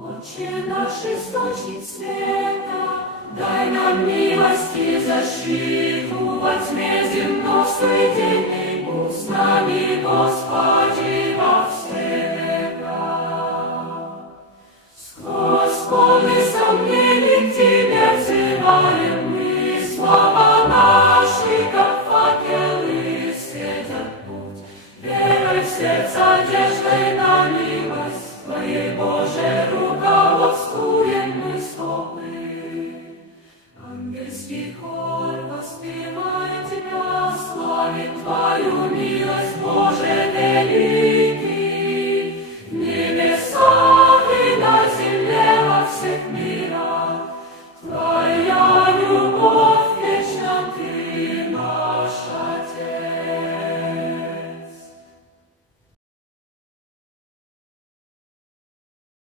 Отче наш, источник света, дай нам милость и защиту во тьме земной суетенной, будь с нами, Господи.